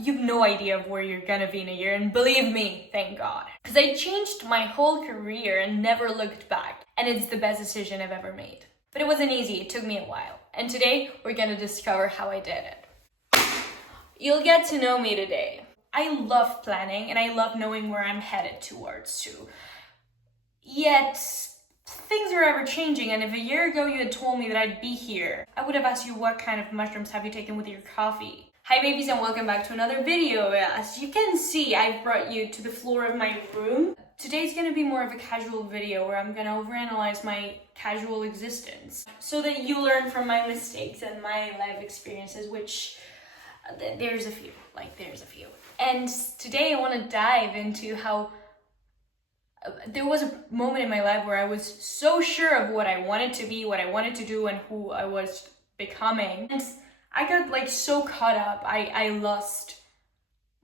you've no idea of where you're gonna be in a year, and believe me, thank God. Because I changed my whole career and never looked back, and it's the best decision I've ever made. But it wasn't easy, it took me a while. And today, we're gonna discover how I did it. You'll get to know me today. I love planning, and I love knowing where I'm headed towards too. Yet, things are ever changing, and if a year ago you had told me that I'd be here, I would have asked you what kind of mushrooms have you taken with your coffee. Hi babies, and welcome back to another video. As you can see, I've brought you to the floor of my room. Today's gonna be more of a casual video where I'm gonna overanalyze my casual existence so that you learn from my mistakes and my life experiences, which there's a few. And today I want to dive into how there was a moment in my life where I was so sure of what I wanted to be, what I wanted to do, and who I was becoming. And I got so caught up, I lost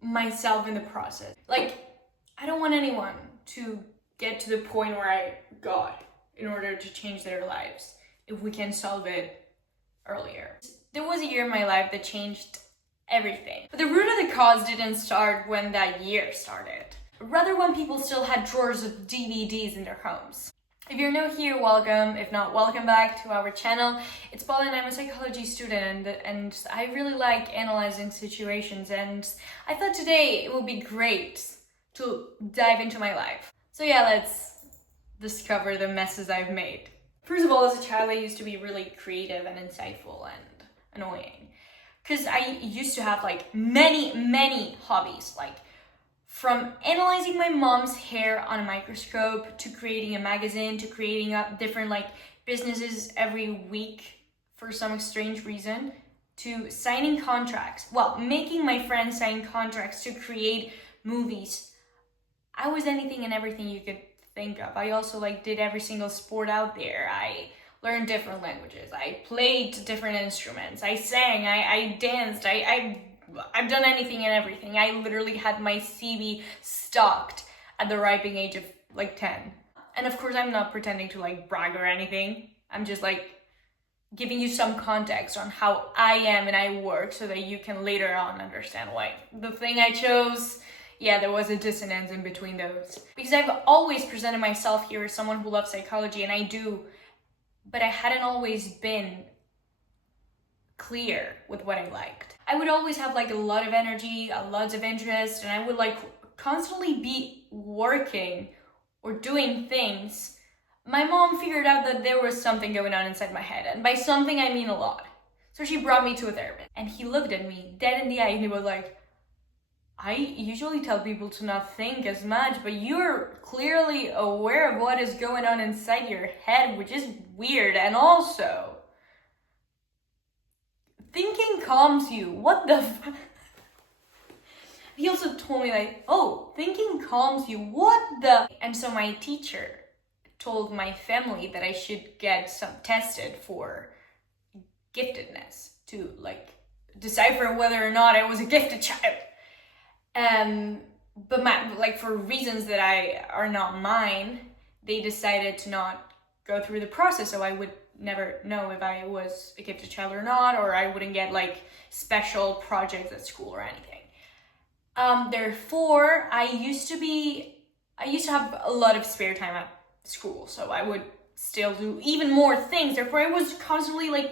myself in the process. I don't want anyone to get to the point where I got in order to change their lives if we can solve it earlier. There was a year in my life that changed everything. But the root of the cause didn't start when that year started. Rather when people still had drawers of DVDs in their homes. If you're new here, welcome. If not, welcome back to our channel. It's Paula and I'm a psychology student and I really like analyzing situations, and I thought today it would be great to dive into my life. So yeah, let's discover the messes I've made. First of all, as a child I used to be really creative and insightful and annoying. Because I used to have many hobbies, from analyzing my mom's hair on a microscope to creating a magazine to creating up different businesses every week for some strange reason, to signing contracts. Well, making my friends sign contracts to create movies. I was anything and everything you could think of. I also did every single sport out there. I learned different languages. I played different instruments. I sang. I danced. I've done anything and everything. I literally had my CV stocked at the ripe age of 10. And of course, I'm not pretending to brag or anything. I'm just giving you some context on how I am and I work so that you can later on understand why the thing I chose, yeah, there was a dissonance in between those. Because I've always presented myself here as someone who loves psychology, and I do, but I hadn't always been clear with what I liked. I would always have a lot of energy, lots of interest, and I would constantly be working or doing things. My mom figured out that there was something going on inside my head, and by something I mean a lot. So she brought me to a therapist, and he looked at me dead in the eye and he was like, I usually tell people to not think as much, but you're clearly aware of what is going on inside your head, which is weird. And also, thinking calms you. What the He also told me oh, thinking calms you. What the? And so my teacher told my family that I should get some tested for giftedness to decipher whether or not I was a gifted child. But for reasons that are not mine, they decided to not go through the process, so I would never know if I was a gifted child or not, or I wouldn't get special projects at school or anything. Therefore, I used to have a lot of spare time at school, so I would still do even more things. Therefore, I was constantly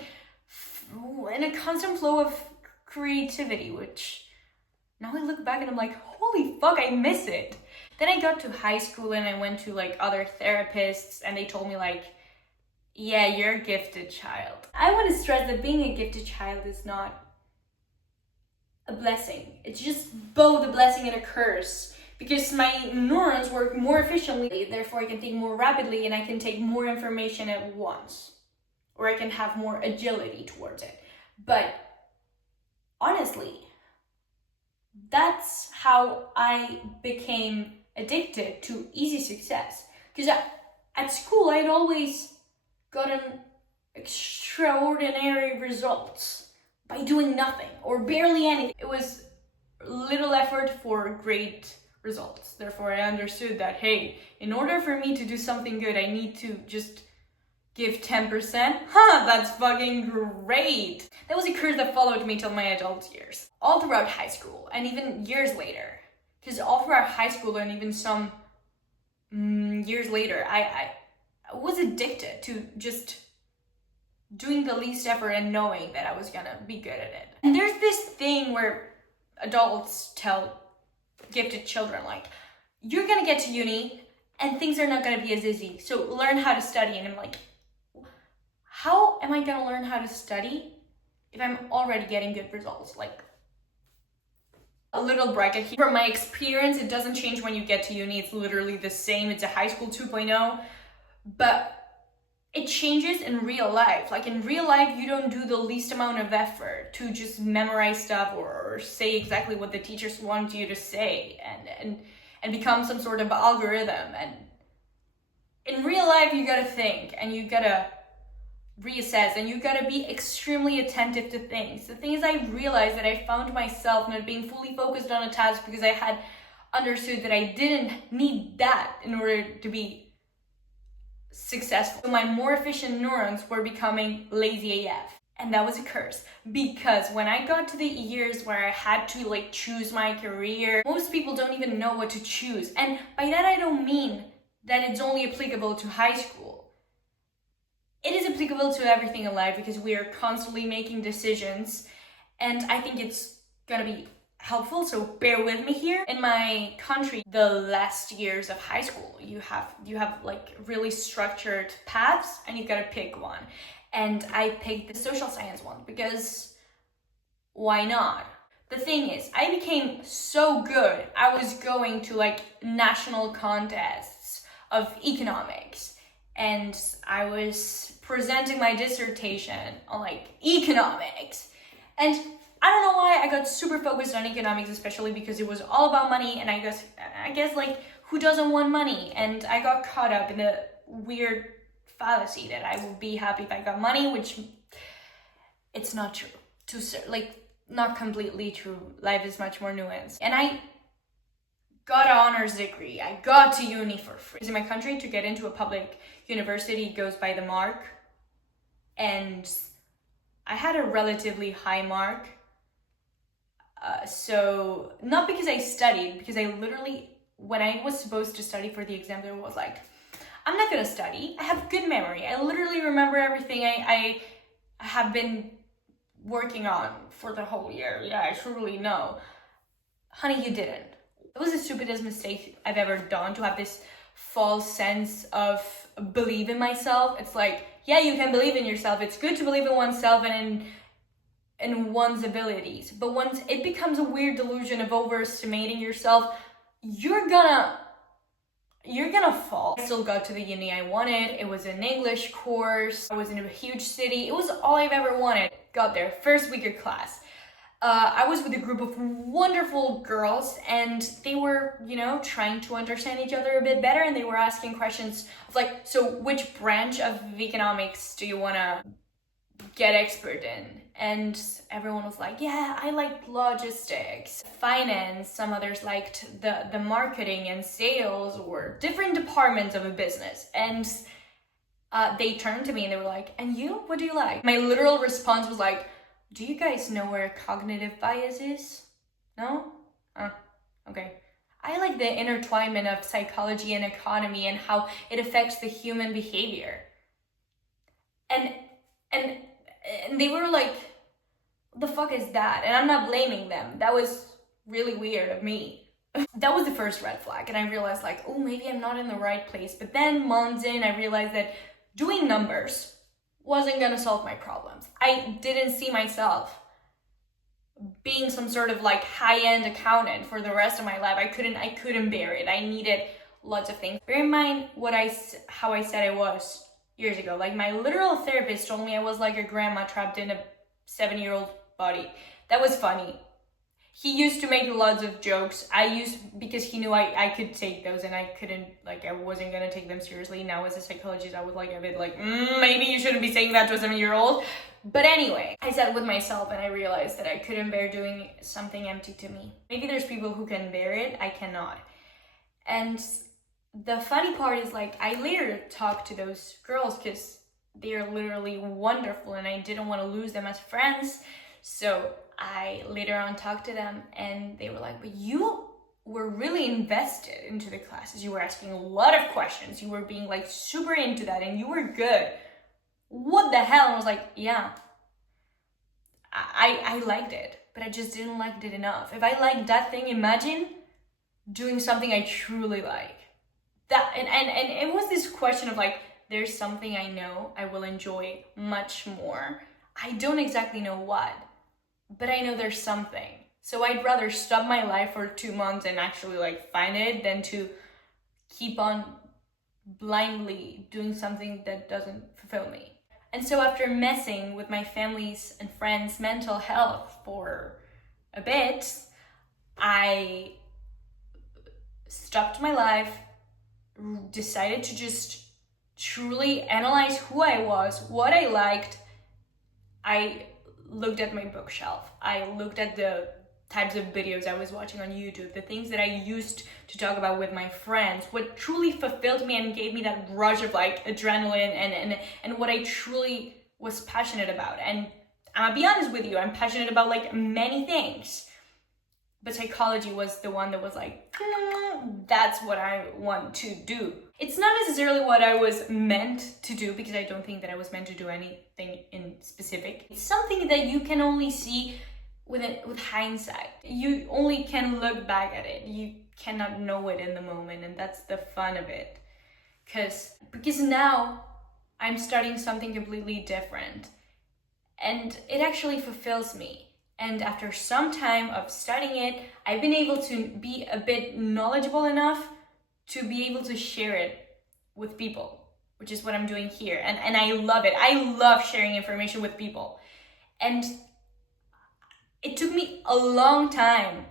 in a constant flow of creativity, which now I look back and I'm holy fuck, I miss it. Then I got to high school and I went to other therapists, and they told me yeah, you're a gifted child. I want to stress that being a gifted child is not a blessing. It's just both a blessing and a curse, because my neurons work more efficiently, therefore I can think more rapidly and I can take more information at once, or I can have more agility towards it. But honestly, that's how I became addicted to easy success. Because at school, I'd always gotten extraordinary results by doing nothing or barely anything. It was little effort for great results. Therefore, I understood that, hey, in order for me to do something good, I need to just Give 10%? Huh, that's fucking great. That was a curse that followed me till my adult years. All throughout high school, and even years later. Because all throughout high school and even some years later, I was addicted to just doing the least effort and knowing that I was gonna be good at it. And there's this thing where adults tell gifted children, like, you're gonna get to uni and things are not gonna be as easy, so learn how to study. And I'm like, how am I gonna learn how to study if I'm already getting good results? Like, a little bracket here. From my experience, it doesn't change when you get to uni. It's literally the same. It's a high school 2.0, but it changes in real life. Like, in real life, you don't do the least amount of effort to just memorize stuff or say exactly what the teachers want you to say and become some sort of algorithm. And in real life, you gotta think and you gotta reassess and you gotta be extremely attentive to things. The thing is, I realized that I found myself not being fully focused on a task because I had understood that I didn't need that in order to be successful. So my more efficient neurons were becoming lazy AF. And that was a curse, because when I got to the years where I had to like choose my career, most people don't even know what to choose. And by that I don't mean that it's only applicable to high school. It is applicable to everything in life because we are constantly making decisions, and I think it's gonna be helpful, so bear with me here. In my country, the last years of high school, you have like really structured paths and you gotta pick one. And I picked the social science one because why not? The thing is, I became so good, I was going to like national contests of economics, and I was presenting my dissertation on like economics. And I don't know why I got super focused on economics, especially because it was all about money, and I guess like, who doesn't want money? And I got caught up in the weird fallacy that I would be happy if I got money, which it's not true. Not completely true. Life is much more nuanced. And I got an honors degree. I got to uni for free. In my country, to get into a public university goes by the mark, and I had a relatively high mark. So not because I studied, because I literally, when I was supposed to study for the exam, there was like, I'm not gonna study. I have good memory. I literally remember everything I have been working on for the whole year. Yeah, I truly know. Honey, you didn't. It was the stupidest mistake I've ever done, to have this false sense of believe in myself. It's like, yeah, you can believe in yourself. It's good to believe in oneself and in one's abilities. But once it becomes a weird delusion of overestimating yourself, you're gonna fall. I still got to the uni I wanted. It was an English course. I was in a huge city. It was all I've ever wanted. Got there, first week of class. I was with a group of wonderful girls, and they were, trying to understand each other a bit better, and they were asking questions of like, so which branch of economics do you want to get expert in? And everyone was like, yeah, I liked logistics, finance. Some others liked the marketing and sales, or different departments of a business. And they turned to me and they were like, and you, what do you like? My literal response was like, do you guys know where cognitive bias is? No? Okay. I like the intertwinement of psychology and economy and how it affects the human behavior. And they were like, what the fuck is that? And I'm not blaming them. That was really weird of me. That was the first red flag. And I realized like, oh, maybe I'm not in the right place. But then months in, I realized that doing numbers wasn't gonna solve my problems. I didn't see myself being some sort of like high-end accountant for the rest of my life. I couldn't bear it. I needed lots of things. Bear in mind how I said I was years ago. Like, my literal therapist told me I was like a grandma trapped in a 7-year-old body. That was funny. He used to make lots of jokes. Because he knew I could take those, and I couldn't, like, I wasn't gonna take them seriously. Now as a psychologist, I was like a bit like, maybe you shouldn't be saying that to a 7-year-old. But anyway, I sat with myself and I realized that I couldn't bear doing something empty to me. Maybe there's people who can bear it, I cannot. And the funny part is, like, I later talked to those girls because they are literally wonderful and I didn't want to lose them as friends. So I later on talked to them and they were like, but you were really invested into the classes. You were asking a lot of questions. You were being like super into that and you were good. What the hell? And I was like, yeah, I liked it, but I just didn't like it enough. If I liked that thing, imagine doing something I truly like. That and it was this question of like, there's something I know I will enjoy much more. I don't exactly know what, but I know there's something. So I'd rather stop my life for 2 months and actually like find it than to keep on blindly doing something that doesn't fulfill me. And so after messing with my family's and friends' mental health for a bit, I stopped my life, decided to just truly analyze who I was, what I liked. I looked at my bookshelf. I looked at the types of videos I was watching on YouTube, the things that I used to talk about with my friends, what truly fulfilled me and gave me that rush of like adrenaline and what I truly was passionate about. And I'm gonna be honest with you, I'm passionate about like many things. But psychology was the one that was like, that's what I want to do. It's not necessarily what I was meant to do, because I don't think that I was meant to do anything in specific. It's something that you can only see with hindsight. You only can look back at it. You cannot know it in the moment, and that's the fun of it. Because now I'm starting something completely different, and it actually fulfills me. And after some time of studying it, I've been able to be a bit knowledgeable enough to be able to share it with people, which is what I'm doing here. And I love it. I love sharing information with people. And it took me a long time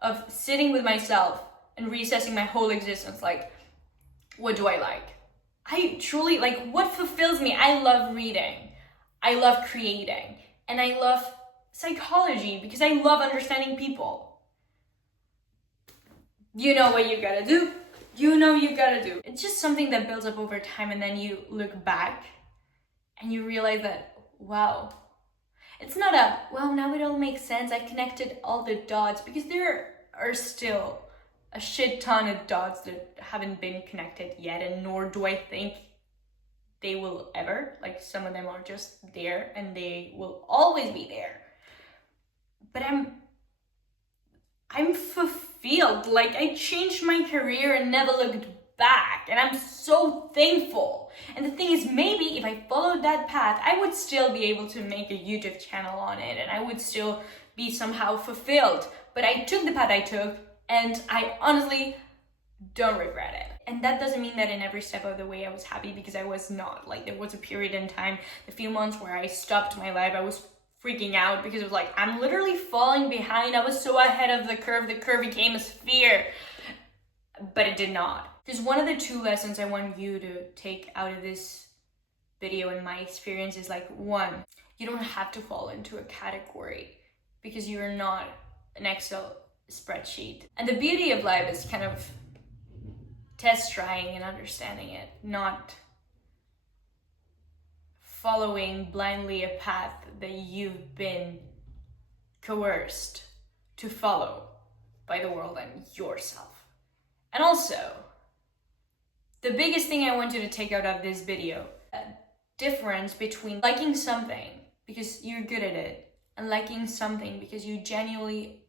of sitting with myself and reassessing my whole existence. Like, what do I like? I truly, like, what fulfills me? I love reading. I love creating. And I love psychology because I love understanding people. You know what you gotta do. You know you gotta do. It's just something that builds up over time, and then you look back and you realize that, wow, it's not well, now it all makes sense. I connected all the dots, because there are still a shit ton of dots that haven't been connected yet, and nor do I think they will ever. Like, some of them are just there and they will always be there. But I'm fulfilled. Like, I changed my career and never looked back, and I'm so thankful. And the thing is, maybe if I followed that path, I would still be able to make a YouTube channel on it, and I would still be somehow fulfilled. But I took the path I took, and I honestly don't regret it. And that doesn't mean that in every step of the way I was happy, because I was not. Like, there was a period in time, a few months, where I stopped my life. I was freaking out because it was like, I'm literally falling behind. I was so ahead of the curve became a sphere. But it did not. Because one of the 2 lessons I want you to take out of this video and my experience is like, 1, you don't have to fall into a category, because you're not an Excel spreadsheet. And the beauty of life is kind of test trying and understanding it, not following blindly a path that you've been coerced to follow by the world and yourself. And also, the biggest thing I want you to take out of this video, a difference between liking something because you're good at it and liking something because you genuinely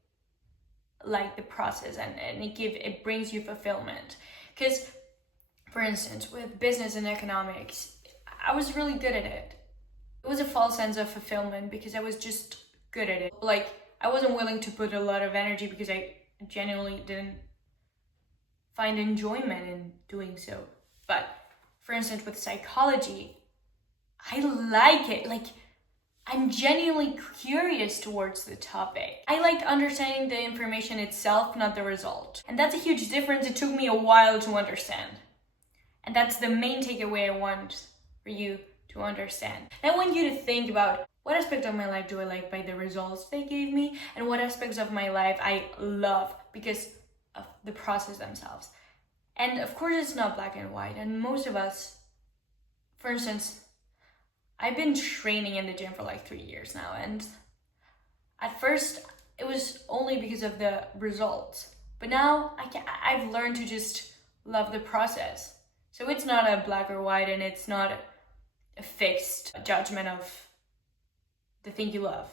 like the process and it brings you fulfillment. Because, for instance, with business and economics, I was really good at it. It was a false sense of fulfillment because I was just good at it. Like, I wasn't willing to put a lot of energy because I genuinely didn't find enjoyment in doing so. But, for instance, with psychology, I like it. Like, I'm genuinely curious towards the topic. I like understanding the information itself, not the result. And that's a huge difference. It took me a while to understand. And that's the main takeaway I want for you to understand. I want you to think about, what aspect of my life do I like by the results they gave me, and what aspects of my life I love because of the process themselves. And of course, it's not black and white. And most of us, for instance, I've been training in the gym for like 3 years now, and at first it was only because of the results. But now I've learned to just love the process. So it's not a black or white, and it's not a fixed judgment of the thing you love.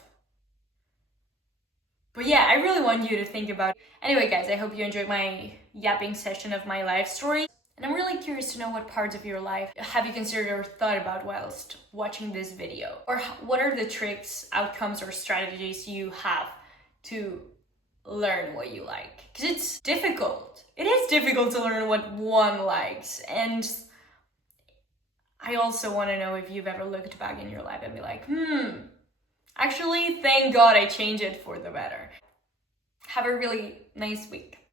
But yeah, I really want you to think about it. Anyway, guys, I hope you enjoyed my yapping session of my life story. And I'm really curious to know what parts of your life have you considered or thought about whilst watching this video? Or what are the tricks, outcomes, or strategies you have to learn what you like? Because it's difficult. It is difficult to learn what one likes. And I also want to know if you've ever looked back in your life and be like, actually, thank God I changed it for the better. Have a really nice week.